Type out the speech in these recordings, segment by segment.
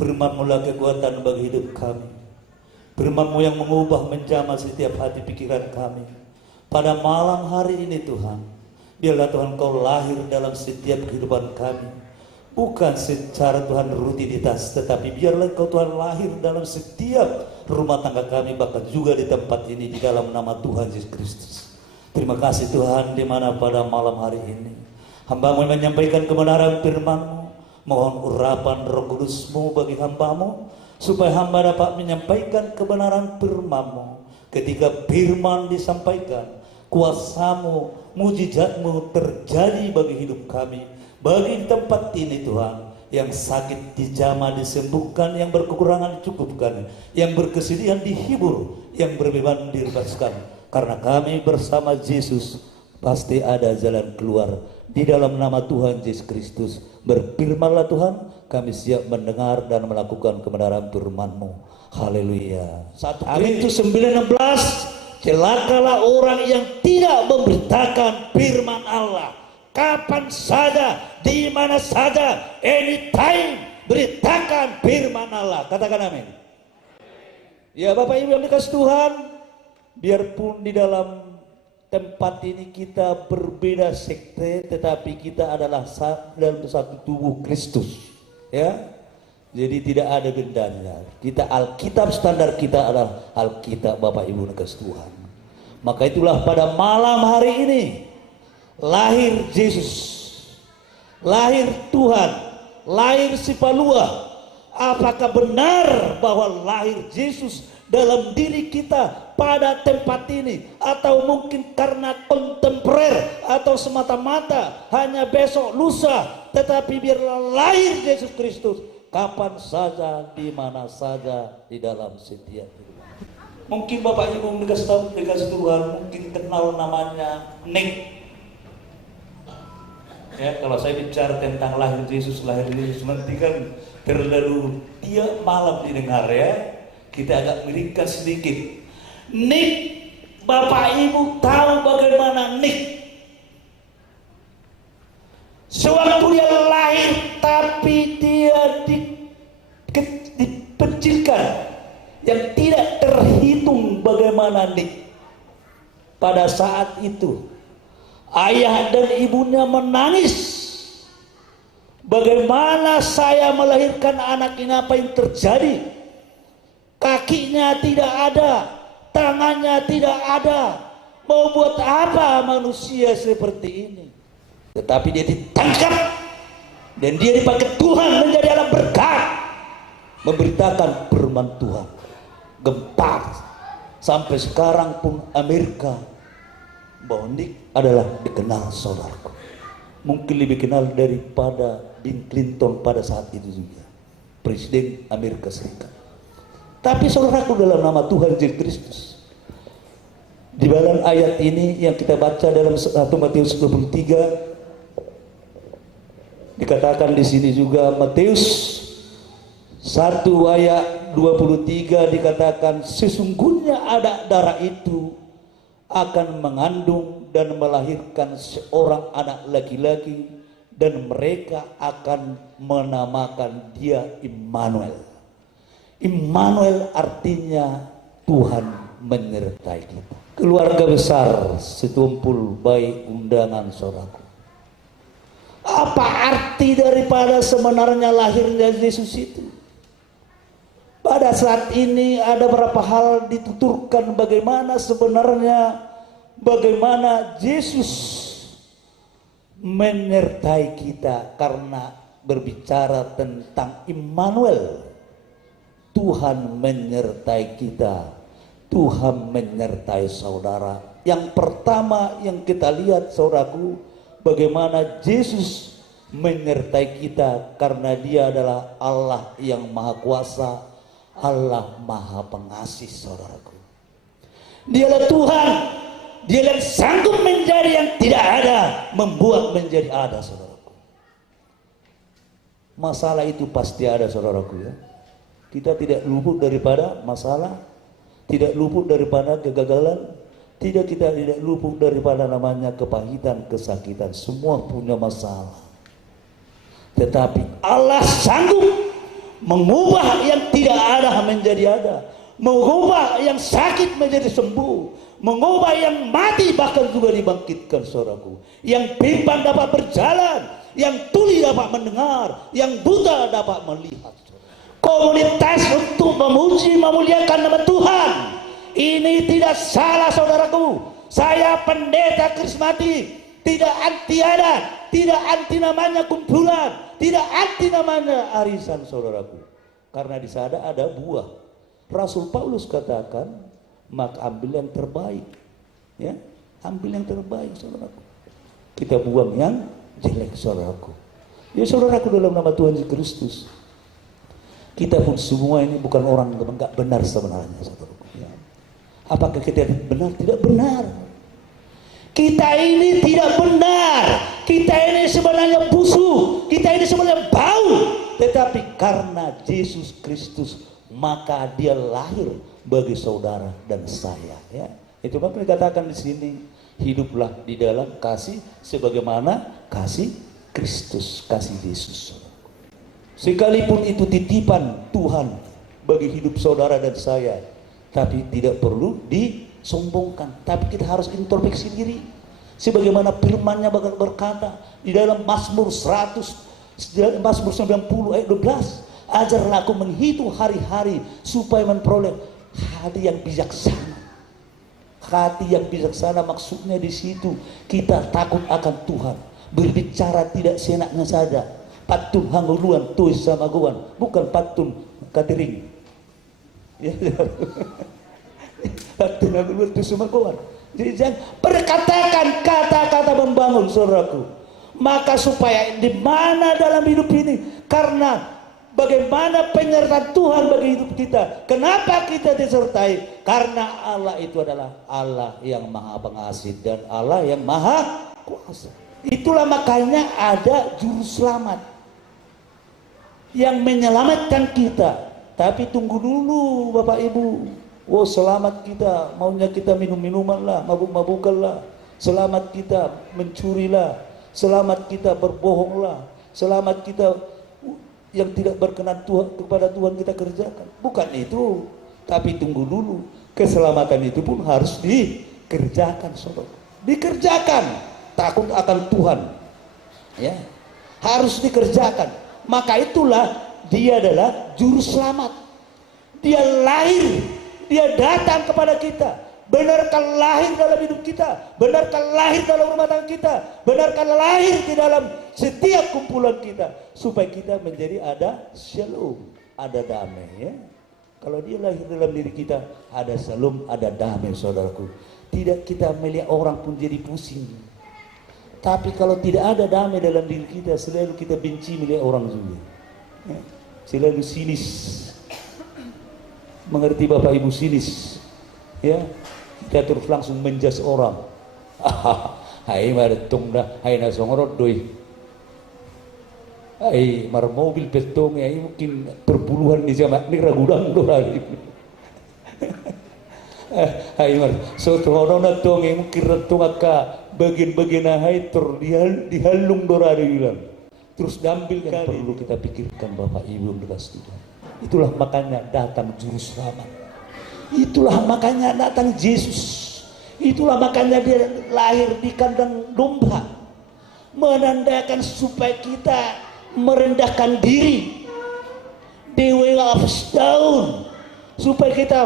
Firman-Mu lah kekuatan bagi hidup kami. Firman-Mu yang mengubah menjamah setiap hati pikiran kami. Pada malam hari ini Tuhan, biarlah Tuhan Kau lahir dalam setiap kehidupan kami. Bukan secara Tuhan rutinitas, tetapi biarlah Kau Tuhan lahir dalam setiap rumah tangga kami, bahkan juga di tempat ini, di dalam nama Tuhan Yesus Kristus. Terima kasih Tuhan, di mana pada malam hari ini hamba-Mu menyampaikan kebenaran firman-Mu. Mohon urapan Roh Kudus-Mu bagi hamba-Mu, supaya hamba dapat menyampaikan kebenaran firman-Mu. Ketika firman disampaikan, kuasa-Mu, mujizat-Mu terjadi bagi hidup kami, bagi tempat ini Tuhan. Yang sakit dijamah disembuhkan, yang berkekurangan dicukupkan, yang berkesedihan dihibur, yang berbeban dilepaskan. Karena kami bersama Yesus pasti ada jalan keluar. Di dalam nama Tuhan Yesus Kristus, berfirmanlah Tuhan, kami siap mendengar dan melakukan kebenaran firman-Mu. Haleluya. 1 Korintus 9:16, celakalah orang yang tidak memberitakan firman Allah. Kapan saja, di mana saja, anytime, beritakan firman Allah. Katakan amin. Ya Bapak Ibu yang dikasihi Tuhan, biarpun di dalam tempat ini kita berbeda sekte, tetapi kita adalah dalam satu tubuh Kristus, ya. Jadi tidak ada bedanya. Kita Alkitab, standar kita adalah Alkitab Bapak Ibu dikasihi Tuhan. Maka itulah pada malam hari ini lahir Yesus. lahir Tuhan, lahir si Palua. Apakah benar bahwa lahir Yesus dalam diri kita pada tempat ini, atau mungkin karena kontemporer atau semata-mata hanya besok lusa, tetapi biarlah lahir Yesus Kristus kapan saja, di mana saja, di dalam setiap hidup. Mungkin Bapak Ibu dikasih Tuhan mungkin kenal namanya Nick. Ya, kalau saya bicara tentang lahir Yesus nanti kan terlalu tiap malam didengar ya. Kita agak miringkan sedikit. Nick, Bapak Ibu tahu bagaimana Nick? Sewaktu dia lahir, tapi dia dipecilkan, yang tidak terhitung bagaimana Nick. Pada saat itu, ayah dan ibunya menangis. Bagaimana saya melahirkan anak ini, apa yang terjadi? Kakinya tidak ada, tangannya tidak ada. Mau buat apa manusia seperti ini? Tetapi dia ditangkap dan dia dipakai Tuhan menjadi alat berkat, memberitakan firman Tuhan. Gempar sampai sekarang pun Amerika bahwa Nick adalah dikenal, saudaraku. Mungkin lebih kenal daripada Bill Clinton pada saat itu juga, Presiden Amerika Serikat. Tapi saudaraku, dalam nama Tuhan Yesus Kristus, di dalam ayat ini yang kita baca dalam 1 Matius 23, dikatakan di sini juga, Matius 1 ayat 23 dikatakan, sesungguhnya anak darah itu akan mengandung dan melahirkan seorang anak laki-laki, dan mereka akan menamakan dia Immanuel. Immanuel artinya Tuhan menyertai kita. Keluarga besar setumpul baik undangan, saudaraku. Apa arti daripada sebenarnya lahirnya Yesus itu? Pada saat ini ada beberapa hal dituturkan bagaimana sebenarnya, bagaimana Yesus menyertai kita, karena berbicara tentang Immanuel, Tuhan menyertai kita, Tuhan menyertai saudara. Yang pertama yang kita lihat, saudaraku, bagaimana Yesus menyertai kita, karena dia adalah Allah yang maha kuasa, Allah maha pengasih, saudaraku. Dialah Tuhan, dialah sanggup menjadi yang tidak ada, membuat menjadi ada, saudaraku. Masalah itu pasti ada, saudaraku ya. Kita tidak luput daripada masalah, tidak luput daripada kegagalan, kita tidak luput daripada namanya kepahitan, kesakitan. Semua punya masalah. Tetapi Allah sanggup mengubah yang tidak ada menjadi ada, mengubah yang sakit menjadi sembuh, mengubah yang mati bahkan juga dibangkitkan, saudaraku. Yang bimbang dapat berjalan, yang tuli dapat mendengar, yang buta dapat melihat. Komunitas untuk memuji memuliakan nama Tuhan ini tidak salah, saudaraku. Saya pendeta karismatik, tidak anti adat, tidak anti namanya kumpulan, tidak anti namanya arisan, saudaraku. Karena di sana ada buah. Rasul Paulus katakan, maka ambil yang terbaik, ya, ambil yang terbaik, saudaraku. Kita buang yang jelek, saudaraku. Ya, saudaraku, dalam nama Tuhan Yesus Kristus, kita pun semua ini bukan orang enggak benar sebenarnya, saudaraku. Ya. Apakah kita benar? Tidak benar. Kita ini tidak benar. Kita ini sebenarnya busuk. Kita ini sebenarnya bau. Tetapi karena Yesus Kristus, maka dia lahir bagi saudara dan saya. Ya. Itu maka dikatakan di sini, hiduplah di dalam kasih sebagaimana kasih Kristus, kasih Yesus. Sekalipun itu titipan Tuhan bagi hidup saudara dan saya, tapi tidak perlu disombongkan. Tapi kita harus introspeksi diri. Sebagaimana firman-Nya berkata di dalam Mazmur 90 ayat 12, ajarlah aku menghitung hari-hari supaya memperoleh hati yang bijaksana. Hati yang bijaksana maksudnya di situ kita takut akan Tuhan, berbicara tidak senaknya saja. Patun hanguluan tuis sama guan, bukan patun catering. Ya, patun hanguluan tuis sama guan. Jadi jangan perkatakan kata-kata membangun, saudaraku. Maka supaya di mana dalam hidup ini, karena bagaimana penyertaan Tuhan bagi hidup kita. Kenapa kita disertai? Karena Allah itu adalah Allah yang maha pengasih dan Allah yang maha kuasa. Itulah makanya ada juru selamat yang menyelamatkan kita. Tapi tunggu dulu Bapak Ibu. Oh, selamat kita, maunya kita minum-minuman lah, mabuk-mabukan lah. Selamat kita mencurilah, selamat kita berbohong lah, selamat kita yang tidak berkenan Tuhan kepada Tuhan kita kerjakan. Bukan itu. Tapi tunggu dulu, keselamatan itu pun harus dikerjakan, saudara. Dikerjakan, takut akan Tuhan. Ya, harus dikerjakan. Maka itulah dia adalah juru selamat. Dia lahir, dia datang kepada kita. Benarkan lahir dalam hidup kita, benarkan lahir dalam rumah tangga kita, benarkan lahir di dalam setiap kumpulan kita, supaya kita menjadi ada shalom, ada damai. Ya, kalau dia lahir dalam diri kita, ada shalom, ada damai, saudaraku. Tidak kita melihat orang pun jadi pusing. Tapi kalau tidak ada damai dalam diri kita, selalu kita benci melihat orang juga. Ya, selalu sinis. Mengerti Bapak Ibu sinis? Ya, kita terus langsung menjas orang. Hai martung dah, hai nasongorot doi. Hai mar mobil petong ya mungkin perpuluhan di zaman ini ragudang dorari. Hai mar so trono tong yang mungkin retung aka bagian-bagian hai dihalung dorari bilang. Terus diambil yang perlu kita pikirkan Bapak Ibu yang dikasih Tuhan. Itulah makanya datang juru selamat. Itulah makanya datang Yesus. Itulah makanya dia lahir di kandang domba, menandakan supaya kita merendahkan diri, the way of down, supaya kita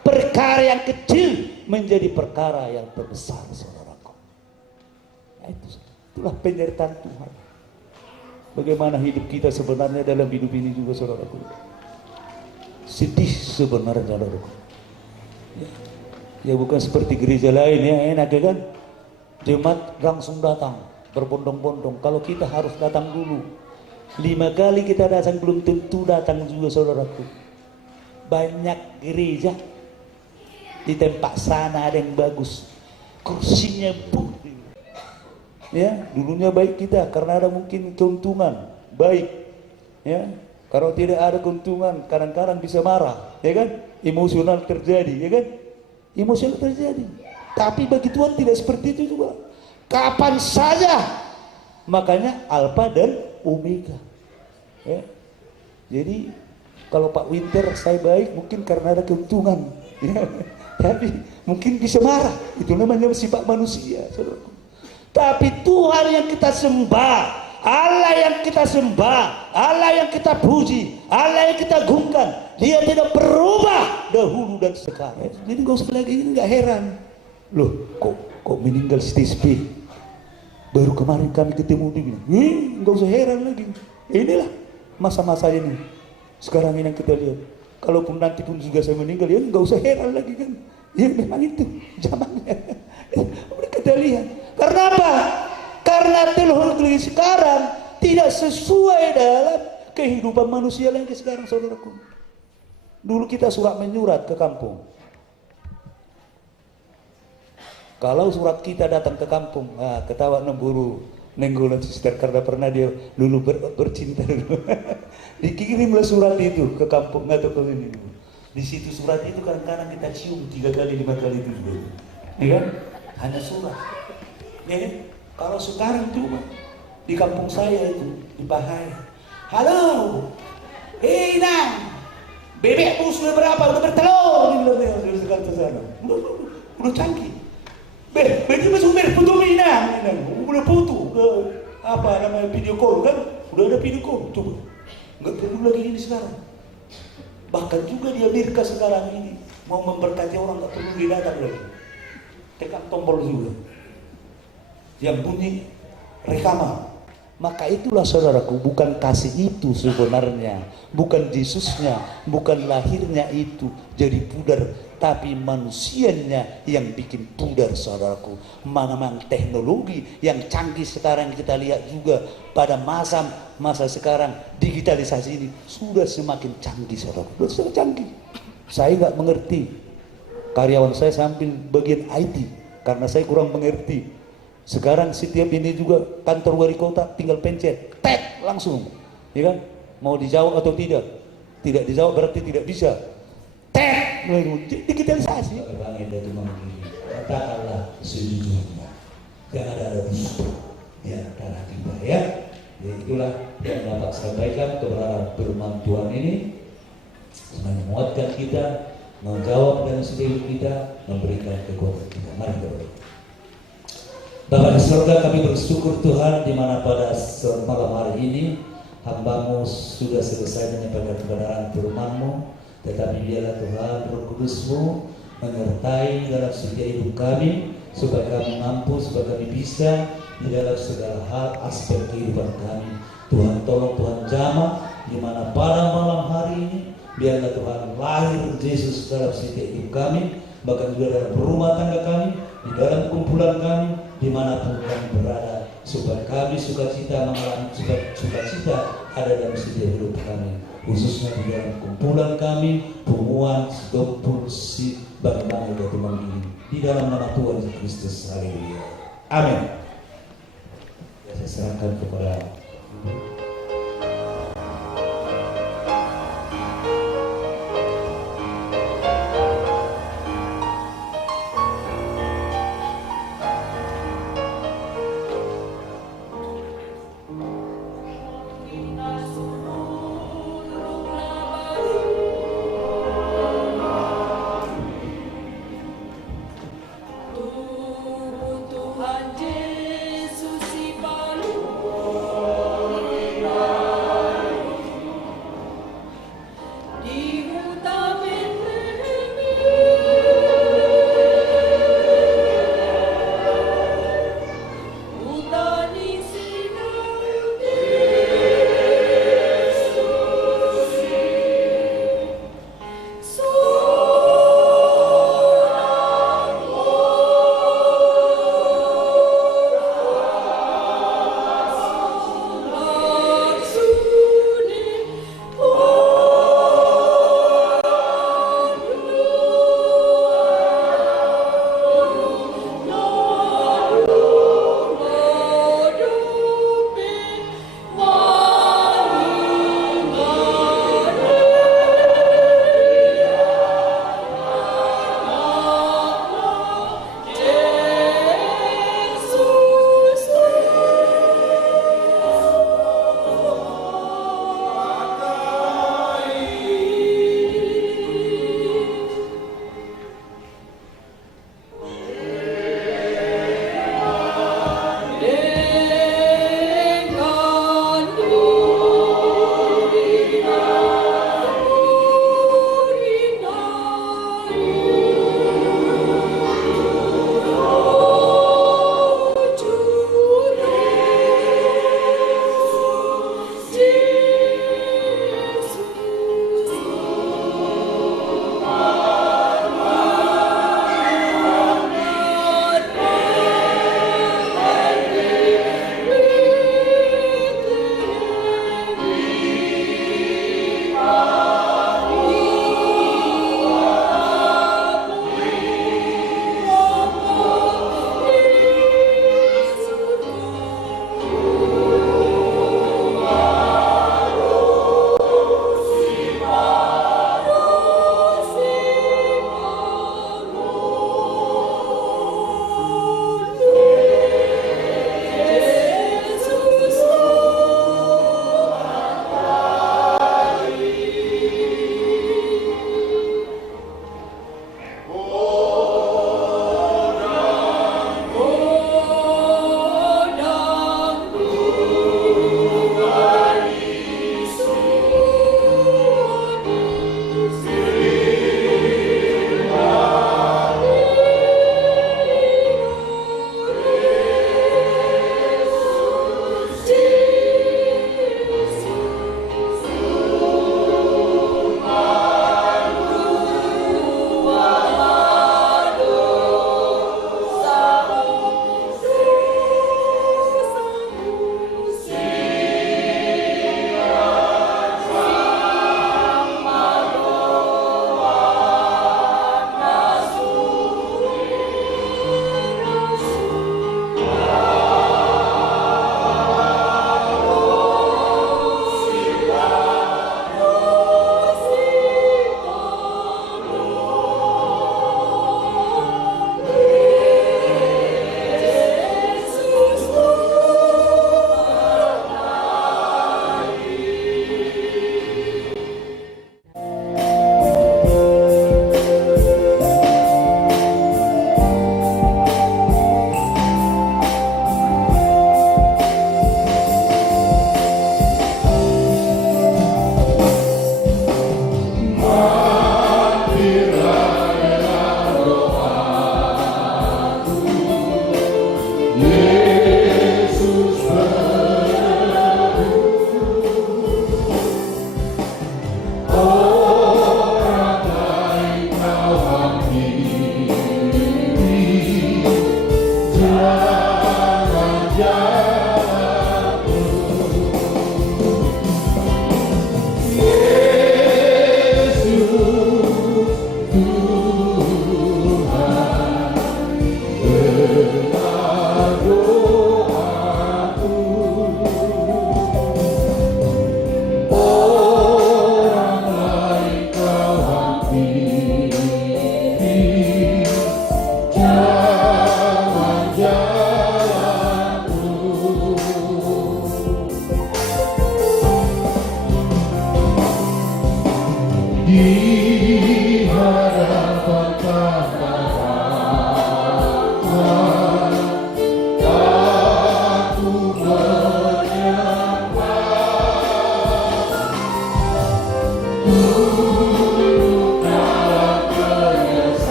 perkara yang kecil menjadi perkara yang terbesar, saudaraku. Nah, itulah penyertaan Tuhan. Bagaimana hidup kita sebenarnya dalam hidup ini juga, saudaraku. Sedih sebenarnya, saudaraku. Ya bukan seperti gereja lain ya, enak ya kan, jemaat langsung datang berbondong-bondong. Kalau kita harus datang dulu 5 kali kita datang, belum tentu datang juga, saudaraku. Banyak gereja di tempat sana ada yang bagus, kursinya putih ya, dulunya baik kita karena ada mungkin keuntungan baik ya. Kalau tidak ada keuntungan kadang-kadang bisa marah ya kan, emosional terjadi ya kan, emosional terjadi. Tapi bagi Tuhan tidak seperti itu juga. Kapan saja, makanya Alfa dan Omega. Ya. Jadi kalau Pak Winter saya baik mungkin karena ada keuntungan. Ya. Tapi mungkin bisa marah. Itu namanya sifat manusia. Saudaraku. Tapi Tuhan yang kita sembah, Allah yang kita sembah, Allah yang kita puji, Allah yang kita gungkan, Dia tidak berubah dahulu dan sekarang. Jadi gak usah lagi, ini gak heran. Loh, kok meninggal Stispi? Baru kemarin kami ketemu dia bilang, gak usah heran lagi. Inilah masa-masa ini. Sekarang ini yang kita lihat. Kalaupun nanti pun juga saya meninggal, ya gak usah heran lagi kan. Ya memang itu zamannya. Udah kita lihat. Karena apa? Karena teknologi sekarang tidak sesuai dalam kehidupan manusia lagi sekarang, saudaraku. Dulu kita surat menyurat ke kampung. Kalau surat kita datang ke kampung, ketawa nemburu nenggolan sister karena pernah dia dulu bercinta dulu. Dikirimlah surat itu ke kampung atau ke sini dulu. Di situ surat itu kadang-kadang kita cium 3 kali 5 kali itu juga. Ya kan? Hanya surat. Ya kan? Kalau sekarang cuma di kampung saya itu di Bahaya. Halo, Nang, bebekmu sudah berapa? Udah bertelur? Dia bilang ke sana. Udah canggih. Begitu masuk putu Nang, udah putu. Apa namanya video call kan? Udah ada video call. Coba. Nggak perlu lagi ini sekarang. Bahkan juga di Amerika sekarang ini mau memberkati orang nggak perlu dia datang lagi. Tekan tombol juga. Yang bunyi rekaman. Maka itulah saudaraku, bukan kasih itu sebenarnya, bukan Yesusnya, bukan lahirnya itu jadi pudar, tapi manusianya yang bikin pudar saudaraku. Memang teknologi yang canggih sekarang kita lihat juga pada masa sekarang, digitalisasi ini sudah semakin canggih saudaraku, sudah canggih. Saya nggak mengerti, karyawan saya sambil bagian IT karena saya kurang mengerti. Sekarang setiap ini juga kantor wali kota tinggal pencet, tek langsung, ya kan? Mau dijawab atau tidak? Tidak dijawab berarti tidak bisa. Tek, digitalisasi. Bang Eda itu katakanlah sejujurnya, jangan ada dusta di antara kita ya. Jadi itulah yang dapat saya sampaikan kebenaran firman Tuhan ini, menguatkan kita, menjawab dengan sendiri kita, memberikan kekuatan kita. Mari kita berdoa. Bapa di surga, kami bersyukur Tuhan di mana pada malam hari ini hamba-Mu sudah selesai menyampaikan kebenaran firman-Mu, tetapi biarlah Tuhan Roh Kudus-Mu menyertai dalam setiap hidup kami supaya kami mampu, supaya kami bisa di dalam segala hal aspek kehidupan kami. Tuhan tolong, Tuhan jamah di mana pada malam hari ini biarlah Tuhan lahir Yesus dalam setiap hidup kami, bahkan juga dalam rumah tangga kami, di dalam kumpulan kami, dimanapun kami berada, supaya kami sukacita mengalami sukacita ada dalam setiap hidup kami, khususnya di dalam kumpulan kami, pertemuan, si bagaimana kita memilih di dalam nama Tuhan Yesus Kristus. Haleluya. Amin. Saya serahkan kepada Tuhan Yesus si balu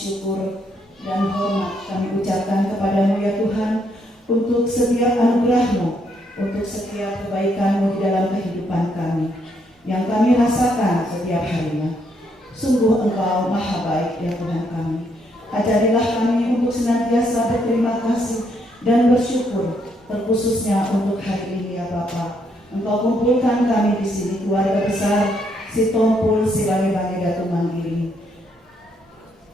syukur dan hormat kami ucapkan kepadamu ya Tuhan, untuk setiap anugerah-Mu, untuk setiap kebaikan-Mu di dalam kehidupan kami, yang kami rasakan setiap harinya. Sungguh Engkau maha baik ya Tuhan kami. Ajarilah kami untuk senantiasa berterima kasih dan bersyukur, terkhususnya untuk hari ini ya Bapa. Engkau kumpulkan kami di sini, keluarga besar Sitompul Sibangi-Bangi Datu Manggili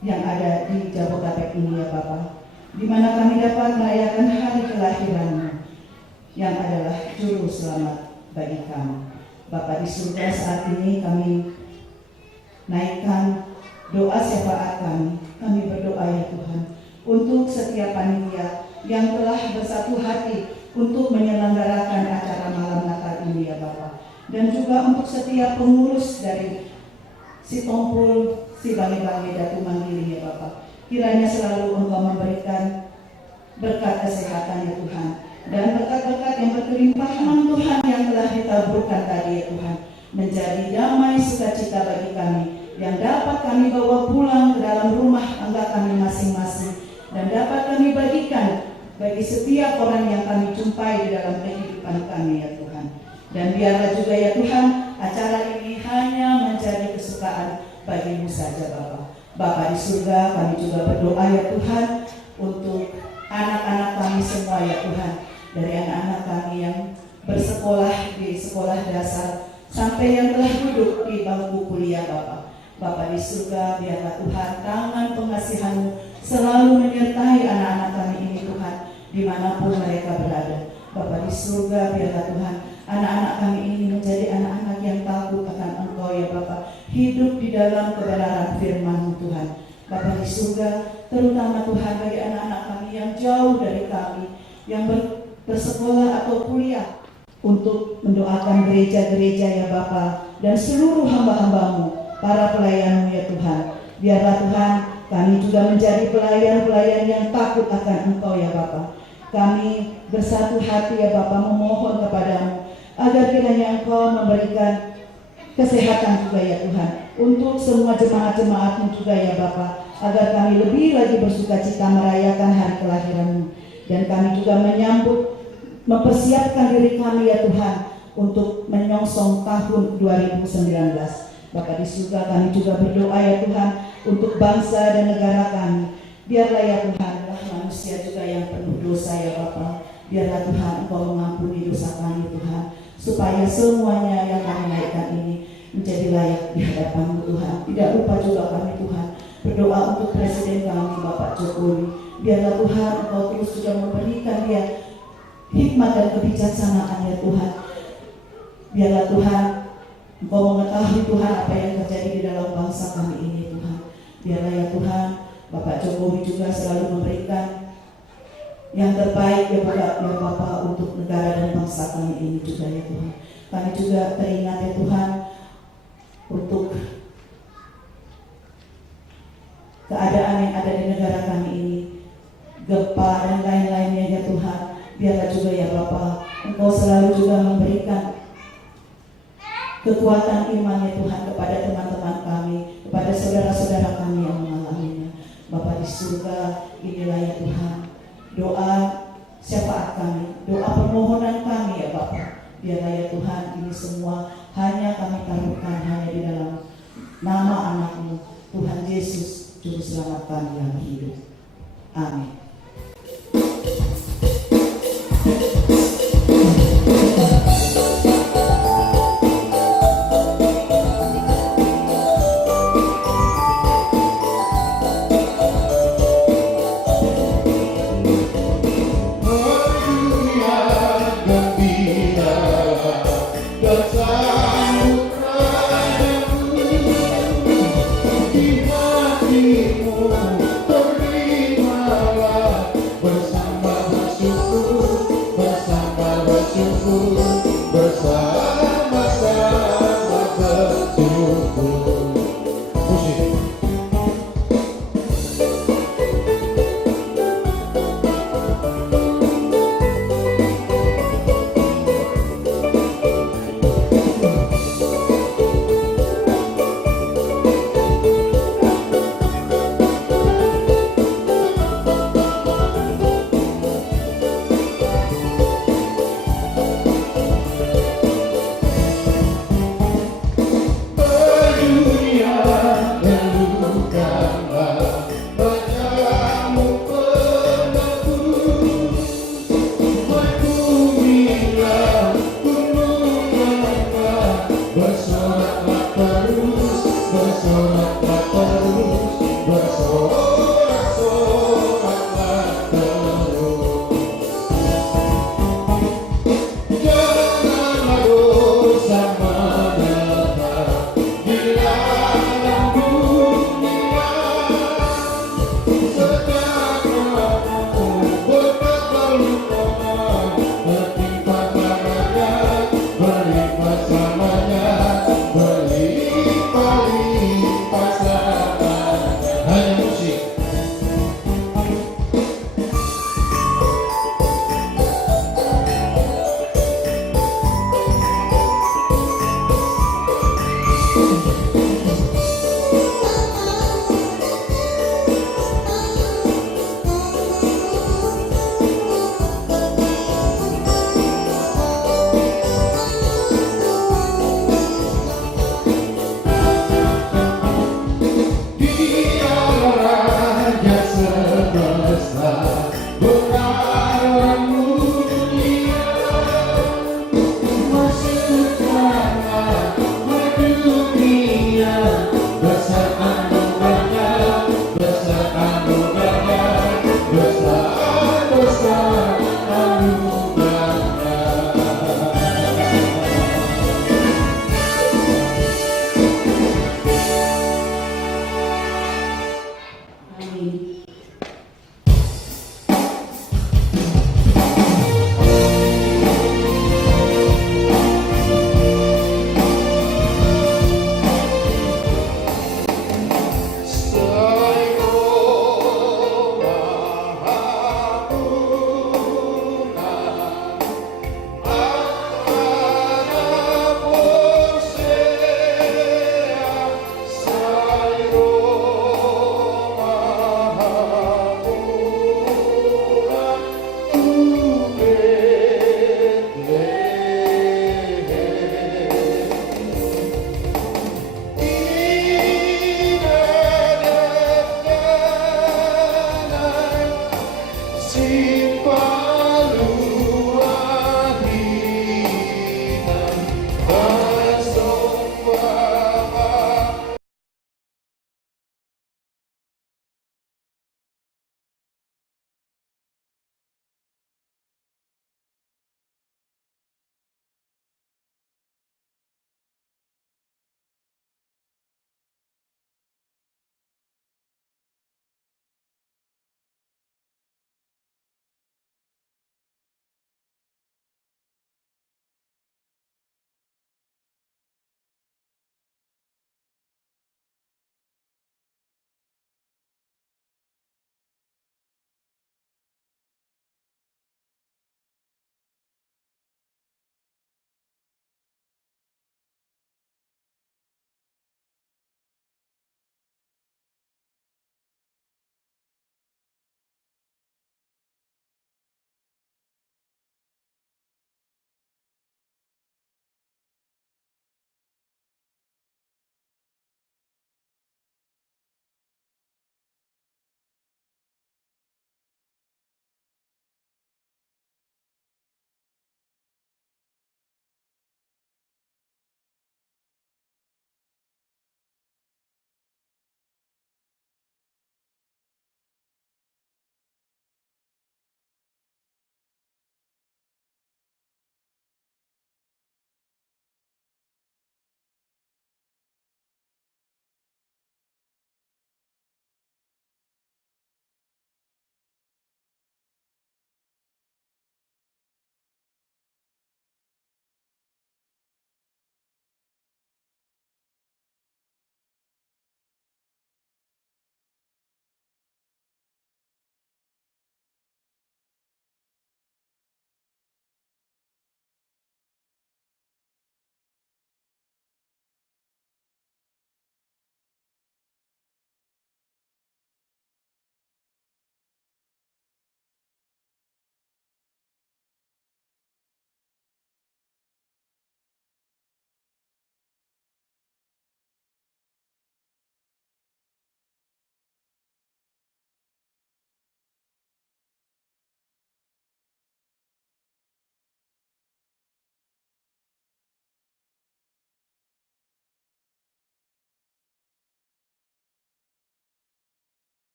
yang ada di Jabodetabek ini ya Bapa, di mana kami dapat merayakan hari kelahiran-Mu yang adalah juru selamat bagi kami. Bapa di surga, saat ini kami naikkan doa syafaat kami. Kami berdoa ya Tuhan untuk setiap panitia yang telah bersatu hati untuk menyelenggarakan acara malam Natal ini ya Bapa, dan juga untuk setiap pengurus dari Sitompul Sibangi-Bangi Datu Manggili ya Bapa. Kiranya selalu Engkau memberikan berkat kesehatan ya Tuhan, dan berkat-berkat yang berkelimpahan Tuhan yang telah ditaburkan tadi ya Tuhan, menjadi damai sukacita bagi kami, yang dapat kami bawa pulang ke dalam rumah tangga kami masing-masing, dan dapat kami bagikan bagi setiap orang yang kami jumpai di dalam kehidupan kami ya Tuhan. Dan biarlah juga ya Tuhan, acara ini hanya menjadi kesukaan bagi-Mu saja Bapa. Bapa di surga, kami juga berdoa ya Tuhan untuk anak-anak kami semua ya Tuhan, dari anak-anak kami yang bersekolah di sekolah dasar sampai yang telah duduk di bangku kuliah Bapa. Bapa di surga, biarlah Tuhan tangan pengasihan-Mu selalu menyertai anak-anak kami ini Tuhan, dimanapun mereka berada. Bapa di surga, biarlah Tuhan anak-anak kami ini menjadi anak-anak yang takut akan Engkau ya Bapa, hidup di dalam kebenaran firman-Mu Tuhan. Bapa di surga, terutama Tuhan bagi anak-anak kami yang jauh dari kami, yang bersekolah atau kuliah, untuk mendoakan gereja-gereja ya Bapa, dan seluruh hamba-hamba-Mu, para pelayan-Mu ya Tuhan. Biarlah Tuhan kami juga menjadi pelayan-pelayan yang takut akan Engkau ya Bapa. Kami bersatu hati ya Bapa memohon kepadamu agar kiranya Engkau memberikan kesehatan juga ya Tuhan untuk semua jemaat-jemaat-Mu juga ya Bapa, agar kami lebih lagi bersukacita merayakan hari kelahiran-Mu, dan kami juga mempersiapkan diri kami ya Tuhan untuk menyongsong tahun 2019. Bapa di surga, kami juga berdoa ya Tuhan untuk bangsa dan negara kami. Biarlah ya Tuhan, manusia juga yang penuh dosa ya Bapa. Biarlah Tuhan Engkau mengampuni dosa kami Tuhan, supaya semuanya yang kami naikkan ini menjadi layak di hadapan-Mu Tuhan. Tidak lupa juga kami Tuhan berdoa untuk Presiden kami Bapak Jokowi. Biarlah Tuhan Engkau terus juga memberikan dia hikmat dan kebijaksanaan ya Tuhan. Biarlah Tuhan Engkau mengetahui Tuhan apa yang terjadi di dalam bangsa kami ini Tuhan. Biarlah ya Tuhan Bapak Jokowi juga selalu memberikan yang terbaik ya Bapak untuk negara dan bangsa kami ini juga ya Tuhan. Kami juga teringat ya Tuhan untuk keadaan yang ada di negara kami ini, gempa dan lain-lainnya ya Tuhan. Biarlah juga ya Bapak Engkau selalu juga memberikan kekuatan iman ya Tuhan kepada teman-teman kami, kepada saudara-saudara kami yang mengalaminya. Bapa di surga, inilah ya Tuhan doa syafaat kami, doa permohonan kami ya Bapa. Biarlah ya Tuhan ini semua hanya kami taruhkan hanya di dalam nama anak-Mu Tuhan Yesus Juru Selamat kami yang hidup. Amin. Bersama bersyukur